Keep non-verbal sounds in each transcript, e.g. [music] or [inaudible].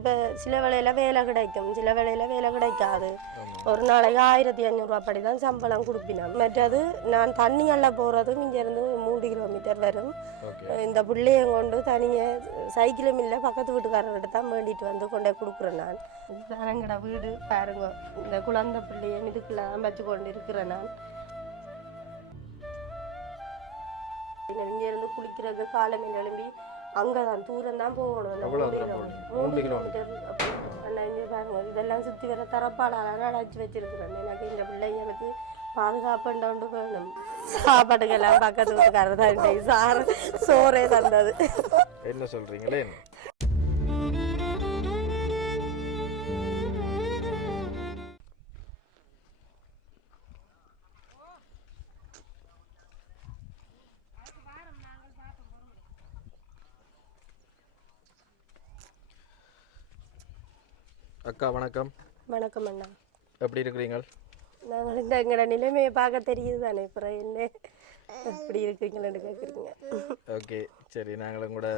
இப்போ சில வேளையில வேலை கிடைக்கும் சில வேளையில வேலை கிடைக்காது ஒரு நாளைக்கு ஆயிரத்தி ஐநூறுரூவா படி தான் சம்பளம் கொடுப்பினோம் மற்றது நான் தண்ணி எல்லாம் போகிறதும் இங்கேருந்து மூன்று கிலோமீட்டர் வரும் இந்த பிள்ளையும் கொண்டு தனியாக சைக்கிளும் இல்லை பக்கத்து வீட்டுக்காரர்கிட்ட தான் வேண்டிட்டு வந்து கொண்டே கொடுக்குறேன் நான் பாருங்கடா வீடு பாருங்க இந்த குழந்தை பிள்ளைய இதுக்குள்ள தான் வச்சு கொண்டு இருக்கிறேன் நான் இங்கேருந்து குளிக்கிறது காலமே எழும்பி அங்கே தான் தூரம் தான் போகணும். மூணு கிலோமீட்டர். அண்ணா இங்கே பாருங்க இதெல்லாம் சுற்றி வர தரப்பாடாலாம் அடைச்சி வச்சிருக்கிறேன். எனக்கு இந்த பிள்ளைங்களுக்கு பாதுகாப்புண்டோண்டு வேணும். சாப்பாட்டுக்கெல்லாம் பக்கத்து வீட்டுக்காரர் தான் சாறு சோறே தந்தது. என்ன சொல்றீங்களே? அக்கா வணக்கம். வணக்கம் அண்ணா. எப்படி இருக்கிறீங்க நாங்கள் இந்த எங்களோட நிலைமையை பார்க்க தெரியுது தானே அப்புறம் என்ன? எப்படி இருக்கிறீங்களேன்னு கேட்குறீங்க. ஓகே சரி நாங்கள் உங்களோட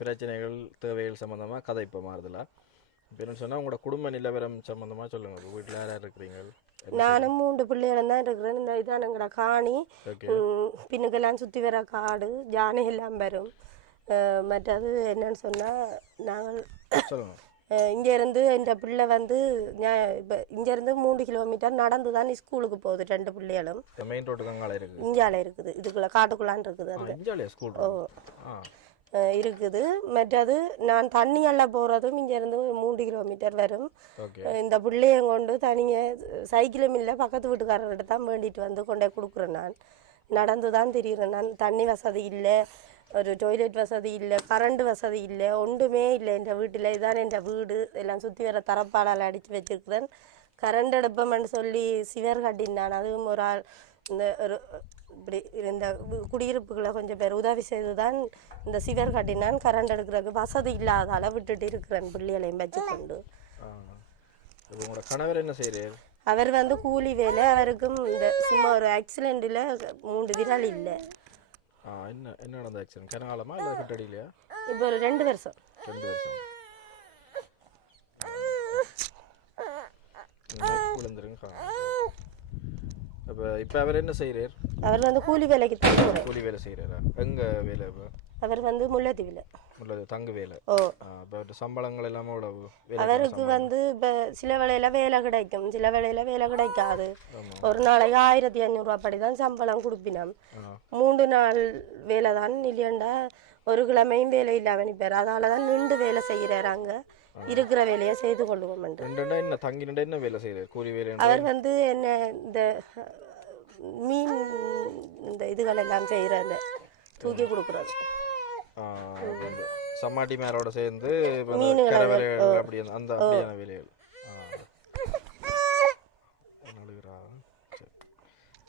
பிரச்சனைகள் தேவைகள் சம்மந்தமாக கதை இப்போ மாறுதலா? இப்போ சொன்னால் உங்களோட குடும்ப நிலவரம் சம்மந்தமாக சொல்லுங்கள் வீட்டில் யார் இருக்கிறீங்க நானும் மூன்று பிள்ளைகளும் தான் இருக்கிறேன். இந்த இதான் எங்களோட காணி. பின்னுக்கெல்லாம் சுற்றி வர காடு யானை எல்லாம் வரும். மற்றது என்னன்னு சொன்னால் நாங்கள் சொல்லுங்கள் இங்கே இருந்து இந்த பிள்ளை வந்து இப்போ இங்கேருந்து மூன்று கிலோமீட்டர் நடந்து தான் ஸ்கூலுக்கு போகுது ரெண்டு பிள்ளைகளும். மெயின் ரோட்டுக்கு அங்கால இருக்குது. இந்தியாவில் இருக்குது. இதுக்குள்ள காட்டுக்குள்ளான் இருக்குது இஞ்சாலியா ஸ்கூல் அஹ், இருக்குது. மற்றது நான் தண்ணி எல்லாம் போகிறதும் இங்கேருந்து மூன்று கிலோமீட்டர் வரும். இந்த பிள்ளையும் கொண்டு தனியாக சைக்கிளும் இல்லை பக்கத்து வீட்டுக்காரர்கிட்ட தான் வேண்டிட்டு வந்து கொண்டே கொடுக்குறேன் நான். நடந்து தான் திரியிறேன் நான். தண்ணி வசதி இல்லை. ஒரு டாய்லெட் வசதி இல்லை கரண்ட் வசதி இல்லை ஒன்றுமே இல்லை. என் வீட்டில் இதுதான் என் வீடு. எல்லாம் சுற்றி வர தரப்பாடால் அடித்து வச்சிருக்கிறேன். கரண்ட் எடுப்போம்னு சொல்லி சிவர் கட்டினான். அதுவும் ஒரு ஆள் இந்த ஒரு இப்படி இந்த குடியிருப்புகளை கொஞ்சம் பேர் உதவி செய்து தான் இந்த சிவர் கட்டினான். கரண்ட் எடுக்கிறதுக்கு வசதி இல்லாதால விட்டுட்டு இருக்கிறேன். பிள்ளைகளையும் உங்களோட கணவர் என்ன செய்கிறார் அவர் வந்து கூலி வேலை. அவருக்கும் இந்த சும்மா ஒரு ஆக்சிடெண்ட்டில் மூன்று விரல் இல்லை. என்ன என்ன நடந்த ஆக்சிடென்ட் கனகாலமா இல்லை கிட்டடியிலையா இப்போ ஒரு ரெண்டு வருஷம். ரெண்டு வருஷம். விழுந்துருங்க அப்போ இப்போ அவர் என்ன செய்கிறார் அவர் வந்து கூலி வேலைக்கு கூலி வேலை செய்கிறாரா எங்க வேலை அவர் வந்து முல்லைத்தீவில். தங்கு வேலை சம்பளங்கள் எல்லாமே அவருக்கு வந்து சில வேளையில வேலை கிடைக்கும் சில வேளையில வேலை கிடைக்காது ஒரு நாளைக்கு ஆயிரத்தி ஐநூறுரூவா படி தான் சம்பளம் கொடுப்பினோம் மூன்று நாள் வேலை தான் இல்லையண்டா ஒரு கிழமையும் வேலை இல்லாமல் நிற்பார் அதால தான் நின்று வேலை செய்கிறார் அங்கே இருக்கிற வேலையை செய்து கொள்வோம் என்ன தங்கி என்ன வேலை செய்கிறார் கூலி வேலை அவர் வந்து என்ன இந்த மீன் இந்த இதுகள் எல்லாம் செய்கிற அந்த தூக்கி கொடுக்குறது சம்மாட்டி மேரோட சேர்ந்து இப்ப இந்த மீனுகளை கரை வேலைகள் அப்படி அந்த- அப்படியான வேலைகள்.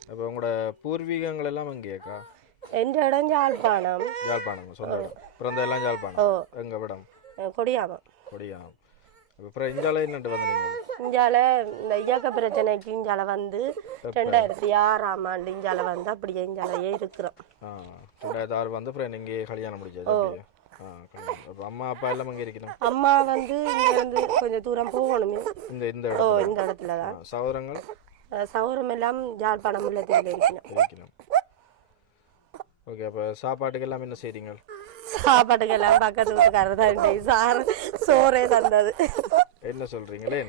அப்போ உங்களோட பூர்வீகங்கள் எல்லாம் எங்கேக்கா எந்த இடம்? யாழ்ப்பாணம். யாழ்ப்பாணம் சொந்த இடம் பிறந்த எல்லாம் யாழ்ப்பாணம். எங்க அஹ், கொடியாமம். கொடியாம் அப்புறம் இஞ்சால என்னட்டு வந்து நீங்கள் இஞ்சால இந்த இயக்க பிரச்சனைக்கு இஞ்சால வந்து ரெண்டாயிரத்தி ஆறாம் ஆண்டு இஞ்சால வந்து அப்படியே இஞ்சாலையே இருக்கிறோம். ரெண்டாயிரத்தி ஆறு வந்து அப்புறம் இங்கே கல்யாணம் அப்போ அம்மா அப்பா எல்லாம் அங்கே இருக்கணும்? அம்மா வந்து இங்க இருந்து கொஞ்சம் தூரம் போகணுமே. இந்த இந்த ஓ இடத்துல இந்த இடத்துல தான் அஹ், சௌரம் எல்லாம் யாழ்ப்பாணம் உள்ளத்தில் இருக்கணும். ஓகே அப்போ சாப்பாட்டுக்கு எல்லாம் என்ன செய்றீங்க? சாப்பாட்டுக்கெல்லாம் பக்கத்து வீட்டுக்காரர் தான் இன்றைக்கு சாறு சோறே தந்தது. என்ன சொல்றீங்களே?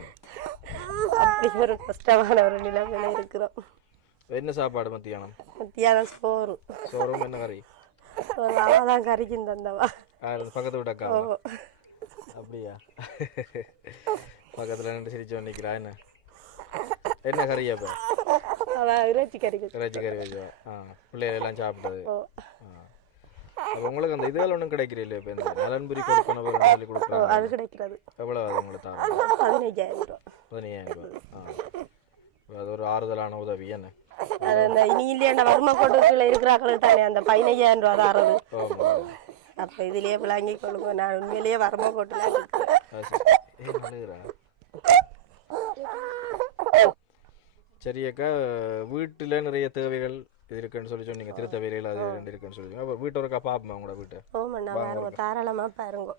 அப்படி ஒரு கஷ்டமான ஒரு நிலைமையில இருக்கிறோம். என்ன சாப்பாடு மத்தியானம்? மத்தியானம் சோறு. சோறும் என்ன கறி? ஒரு அவ தான் கறிக்கும் தந்தவா. பக்கத்து வீட்டு அக்கா அப்படியா? பக்கத்தில் நின்று சிரிச்சு நிற்கிறா என்ன? என்ன கறி அப்போ? இறைச்சி கறிக்கு இறைச்சி கறி வச்சா. ஆ பிள்ளைகள் எல்லாம் அப்போ உங்களுக்கு அந்த இதுகள் ஒன்றும் கிடைக்கிறீ இல்லையா இப்போ இந்த நலன்புரி [laughs] கொடுக்கணும் சொல்லி ஓ, கொடுக்குறாங்க. அது கிடைக்கிறது எவ்வளோ அது உங்களுக்கு தான் பதினஞ்சாயிரம் ரூபா. ஆ. அது ஒரு ஆறுதலான உதவி என்ன? அது அந்த இனி இல்லையா வறுமை கோட்டுக்குள்ள தானே அந்த பதினஞ்சாயிரம் ரூபா தாரது ஆமாம் அப்ப இதுலயே விளங்கி கொள்ளுங்க. நான் உண்மையிலேயே வறுமை கோட்டுல இருக்கிறேன் அது சரி. அக்கா வீட்டில் நிறைய தேவைகள் இருக்குன்னு சொல்லி சொன்னீங்க. திருத்த வேலைகள் அது ரெண்டு இருக்குன்னு சொல்லி அப்போ வீட்டு ஒருக்கா பார்ப்போமா உங்களோட வீட்டை? ஓமண்ணா பாருங்க தாராளமா பாருங்க.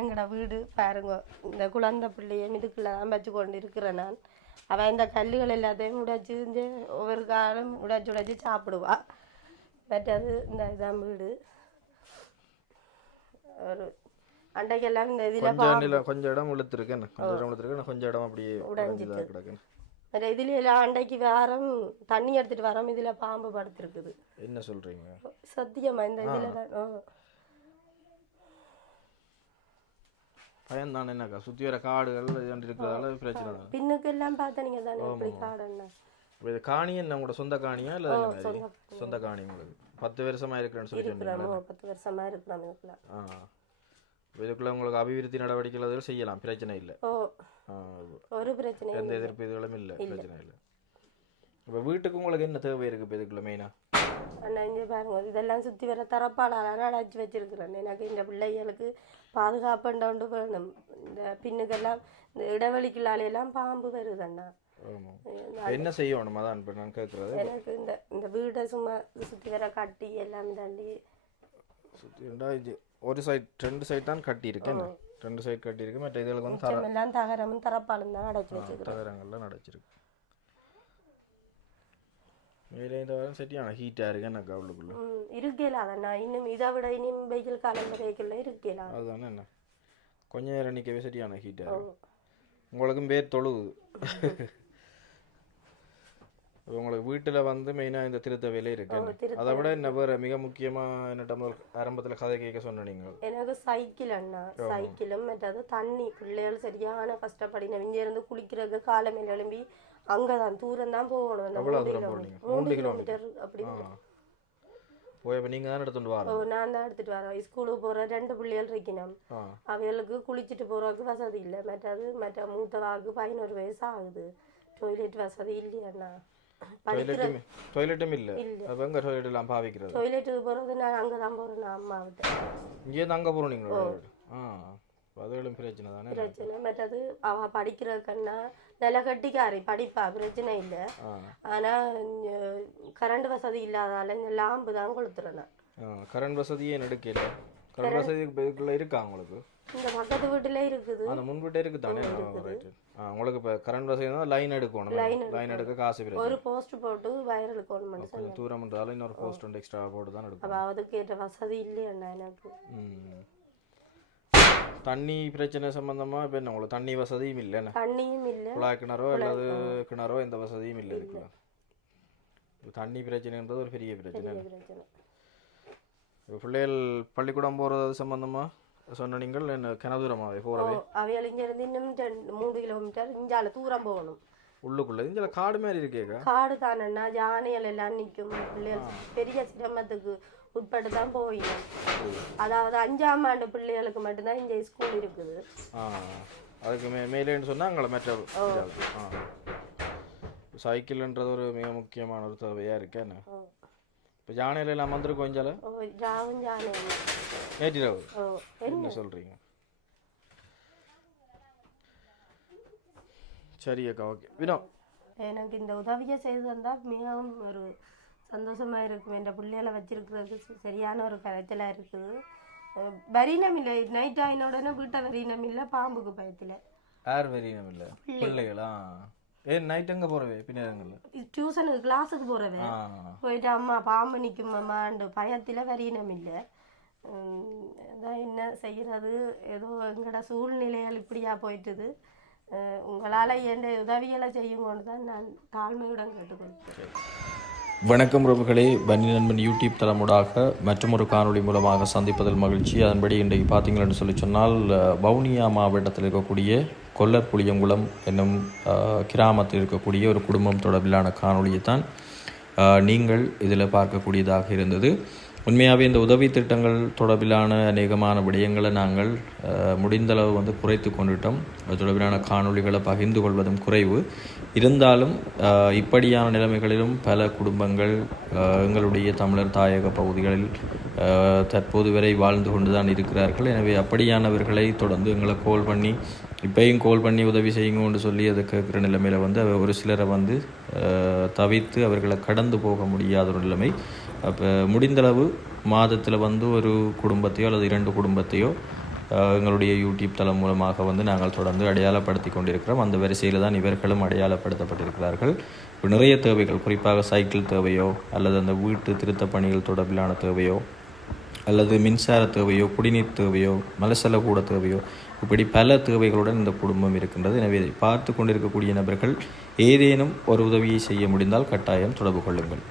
எங்கட வீடு பாருங்க. இந்த குழந்தை பிள்ளைய இதுக்குள்ள வச்சு கொண்டு இருக்கிறேன் நான். அவன் இந்த கல்லுகள் எல்லாத்தையும் உடைச்சு இந்த ஒவ்வொரு காலம் உடைச்சு உடைச்சு சாப்பிடுவா. மற்றது இந்த இதான் வீடு. ஒரு அண்டைக்கெல்லாம் இந்த இதில் கொஞ்சம் இடம் இழுத்துருக்கேன் கொஞ்சம் இடம் இழுத்துருக்கேன் கொஞ்சம் இடம் அப்படியே உடைஞ்சதா கிடக்குன்னு? மற்ற இதுல எல்லாம் அண்டைக்கு வாரம் தண்ணி எடுத்துட்டு வரோம் இதுல பாம்பு படுத்திருக்குது. என்ன சொல்றீங்க? சத்தியமா இந்த இதுல தான் ஓ. பயம் தானே என்னக்கா? சுற்றி வர காடுகள் இருக்கிறதால பிரச்சனை தான். பின்னுக்கு எல்லாம் பார்த்தா தானே எப்படி காடுன்னா. இது காணி என்ன? உங்களோட சொந்த காணியா இல்லை சொந்த காணி. உங்களுக்கு. பத்து வருஷமா இருக்கிறேன்னு சொல்லி சொன்னீங்க பத்து வருஷமா இருக்கிறோம் இதுக்குள்ள. ஆ. இப்ப இதுக்குள்ள உங்களுக்கு அபிவிருத்தி நடவடிக்கைகள் செய்யலாம் பிரச்சனை இல்லை. ஒரு பிரச்சனையும் எந்த எதிர்ப்பு இதுகளும் இல்லை பிரச்சனை இல்லை இப்போ வீட்டுக்கு உங்களுக்கு என்ன தேவை இருக்கு இப்போ இதுக்குள்ள மெயினாக அண்ணா இங்கே பாருங்க இதெல்லாம் சுற்றி வர தரப்பாடாலாம் அடைச்சி வச்சிருக்கிறேன் எனக்கு இந்த பிள்ளைகளுக்கு பாதுகாப்புண்டோண்டு வேணும் இந்த பின்னுக்கெல்லாம் இந்த இடைவெளிக்குள்ளாலையெல்லாம் பாம்பு வருது அண்ணா என்ன செய்யணும் அதான் நான் கேட்குறது எனக்கு இந்த இந்த வீடை சும்மா சுற்றி வர கட்டி எல்லாம் தாண்டி சுற்றி ரெண்டா இது ஒரு சைட் ரெண்டு சைட் தான் கட்டியிருக்கேன் ரெண்டு சைட் கட்டியிருக்கு. மற்ற இதுகளுக்கு வந்து தர எல்லாம் தகரமும் தரப்பாலும் தான் அடைச்சி வச்சிருக்கிறேன் தகரங்கள்லாம் நடச்சிருக்கு மேலே இந்த வாரம் சரியான ஹீட்டாக இருக்கு. எனக்கு அவளுக்குள்ள இருக்கல அதண்ணா இன்னும் இதை விட இனியும் வெயில் காலம் வரைக்குள்ள இருக்கல. அதுதானே என்ன? கொஞ்ச நேரம் நிற்கவே சரியான ஹீட்டாக இருக்கு. உங்களுக்கும் பேர் தொழுது உங்களுக்கு வீட்டில் வந்து மெயினாக இந்த திருத்த வேலை இருக்கு. அதை விட என்ன வேறு மிக முக்கியமாக முதல் ஆரம்பத்தில் கதை கேட்க சொன்ன நீங்கள். எனக்கு சைக்கிள் அண்ணா சைக்கிளும் மற்றது தண்ணி. பிள்ளைகள் சரியான கஷ்டப்படின இங்க இருந்து குளிக்கிறதுக்கு காலை மேல எழும்பி அங்கதான் தூரம் தான் போகணும் மூணு கிலோமீட்டர். அப்படி போய் இப்போ நீங்கள் தான் எடுத்துட்டு ஓ வரோம் நான் தான் எடுத்துட்டு வரேன். ஸ்கூலுக்கு போற ரெண்டு பிள்ளைகள் இருக்கணும். ஆ. அவைகளுக்கு குளிச்சுட்டு போறதுக்கு வசதி இல்லை. மற்றது மற்ற மூத்தவாவுக்கு பதினோரு வயசு ஆகுது. டாய்லெட் வசதி இல்லையண்ணா டாய்லெட்டும் டாய்லெட்டும் இல்லை. அப்போ எங்கே டாய்லெட் எல்லாம் பாவிக்கிறது டாய்லெட்டுக்கு போறது நான் அங்கே தான் போறேன் நான் அம்மா விட்டு இங்கேருந்து அங்கே போகிறோம் நீங்களோட ஆ அதுகளும் பிரச்சனை தானே பிரச்சனை மற்றது அவ படிக்கிறதுக்கன்னா நல்ல கட்டிக்காரி படிப்பா பிரச்சனை இல்லை ஆ ஆனா கரண்ட் வசதி இல்லாதால இந்த லாம்பு தான் கொளுத்துறேன் நான். ஆ கரண்ட் வசதியே எடுக்கல கரண்ட் வசதி இதுக்குள்ள இருக்கா உங்களுக்கு? இந்த பக்கத்து வீட்டுல இருக்குது. அந்த முன்பிட்டே இருக்கு தானே உங்களுக்கு இப்போ கரண்ட் வசதி தான் லைன் எடுக்கணும். லைன் எடுக்க காசு பிரச்சனை. ஒரு போஸ்ட் போட்டு வயரலுக்கு ஒன்று மட்டும் கொஞ்சம் தூரம் இருந்தாலும் இன்னொரு போஸ்ட் ஒன்று எக்ஸ்ட்ரா போட்டு தான் எடுக்கும் அப்ப அதுக்கு ஏற்ற வசதி இல்லையண்ணா எனக்கு. தண்ணி பிரச்சனை சம்பந்தமா இப்போ என்ன? உங்களுக்கு தண்ணி வசதியும் இல்லைண்ணே தண்ணியும் இல்லை. குழாய் கிணறோ அல்லது கிணறோ எந்த வசதியும் இல்லை இருக்குல்ல? தண்ணி பிரச்சனைன்றது ஒரு பெரிய பிரச்சனை. பிள்ளைகள் பள்ளிக்கூடம் போகிறது சம்பந்தமா? சொன்ன நீங்கள் என்ன கிணதுரமாவே போகிறவே அவைகள் இங்க இருந்து இன்னும் மூணு கிலோமீட்டர் இஞ்சால தூரம் போகணும். உள்ளுக்குள்ள. இதில் காடு மாதிரி இருக்கேக்கா? காடு தானண்ணா யானைகள் எல்லாம் நிற்கும். பிள்ளைகள் பெரிய சிரமத்துக்கு உட்பட்டு தான் போயிடும் அதாவது அஞ்சாம் ஆண்டு பிள்ளைகளுக்கு மட்டும்தான் இங்க ஸ்கூல் இருக்குது. அதுக்கு மே மேலேன்னு சொன்னால் அங்கே மெட்ரோ சைக்கிள்ன்றது ஒரு மிக முக்கியமான ஒரு தேவையாக இருக்கேன்னு. இப்போ ஜானையில எல்லாம் வந்திருக்கோம் இஞ்சால? ஜாவும் நேற்றிரவு ஓ என்ன? சொல்கிறீங்க சரி அக்கா ஓகே. வினோ. எனக்கு இந்த உதவியை செய்து தந்தா மிகவும் ஒரு சந்தோஷமா இருக்கும். என்ற பிள்ளைகளை வச்சிருக்கிறது ச- சரியான ஒரு கரைச்சலா இருக்குது. வரினம் இல்லை. நைட் ஆயின உடனே வீட்டை வரினம் இல்லை. பாம்புக்கு பயத்துல. யார் வெறியினம் இல்லை? பிள்ளைகளா? ஏ நைட் எங்கே போகிறவே பின்னேரங்களில் டியூஷனுக்கு கிளாஸுக்கு போறவன் ஆ. போயிட்டு அம்மா பாம்பு நிற்கும் அம்மாண்டு பயத்தில் வரினம் இல்லை. அதான் என்ன செய்கிறது ஏதோ எங்களோட சூழ்நிலைகள் இப்படியா போயிட்டுது. உங்களால் எந்த உதவிகளை செய்யுங்கன்னு தான் நான் தாழ்மையுடன் கேட்டுக்கொள்கிறேன். வணக்கம் உறவுகளே. பன்னி நண்பன் யூடியூப் தளமூடாக மற்றொரு காணொளி மூலமாக சந்திப்பதில் மகிழ்ச்சி. அதன்படி இன்றைக்கு பார்த்தீங்கன்னு சொல்லி சொன்னால் வவுனியா மாவட்டத்தில் இருக்கக்கூடிய கொல்லர் புளியங்குளம் என்னும் கிராமத்தில் இருக்கக்கூடிய ஒரு குடும்பம் தொடர்பிலான காணொளியை தான் நீங்கள் இதில் பார்க்கக்கூடியதாக இருந்தது. உண்மையாகவே இந்த உதவி திட்டங்கள் தொடர்பிலான அநேகமான விடயங்களை நாங்கள் முடிந்தளவு வந்து குறைத்து கொண்டுட்டோம். அது தொடர்பிலான காணொளிகளை பகிர்ந்து கொள்வதும் குறைவு. இருந்தாலும் இப்படியான நிலைமைகளிலும் பல குடும்பங்கள் எங்களுடைய தமிழர் தாயக பகுதிகளில் தற்போது வரை வாழ்ந்து கொண்டு தான் இருக்கிறார்கள். எனவே அப்படியானவர்களை தொடர்ந்து எங்களை கோல் பண்ணி இப்பையும் கோல் பண்ணி உதவி செய்யுங்கன்னு சொல்லி அதை கேட்குற நிலைமையில் வந்து ஒரு சிலரை வந்து தவித்து தவிர்த்து அவர்களை கடந்து போக முடியாத ஒரு நிலைமை. அப்போ முடிந்தளவு மாதத்தில் வந்து ஒரு குடும்பத்தையோ அல்லது இரண்டு குடும்பத்தையோ எங்களுடைய யூடியூப் தளம் மூலமாக வந்து நாங்கள் தொடர்ந்து அடையாளப்படுத்தி கொண்டிருக்கிறோம். அந்த வரிசையில் தான் இவர்களும் அடையாளப்படுத்தப்பட்டிருக்கிறார்கள். இப்போ நிறைய தேவைகள் குறிப்பாக சைக்கிள் தேவையோ அல்லது அந்த வீட்டு திருத்தப் பணிகள் தொடர்பிலான தேவையோ அல்லது மின்சார தேவையோ குடிநீர் தேவையோ மலசல கூட தேவையோ இப்படி பல தேவைகளுடன் இந்த குடும்பம் இருக்கின்றது. எனவே இதை பார்த்து கொண்டிருக்கக்கூடிய நபர்கள் ஏதேனும் ஒரு உதவியை செய்ய முடிந்தால் கட்டாயம் தொடர்பு கொள்ளுங்கள்.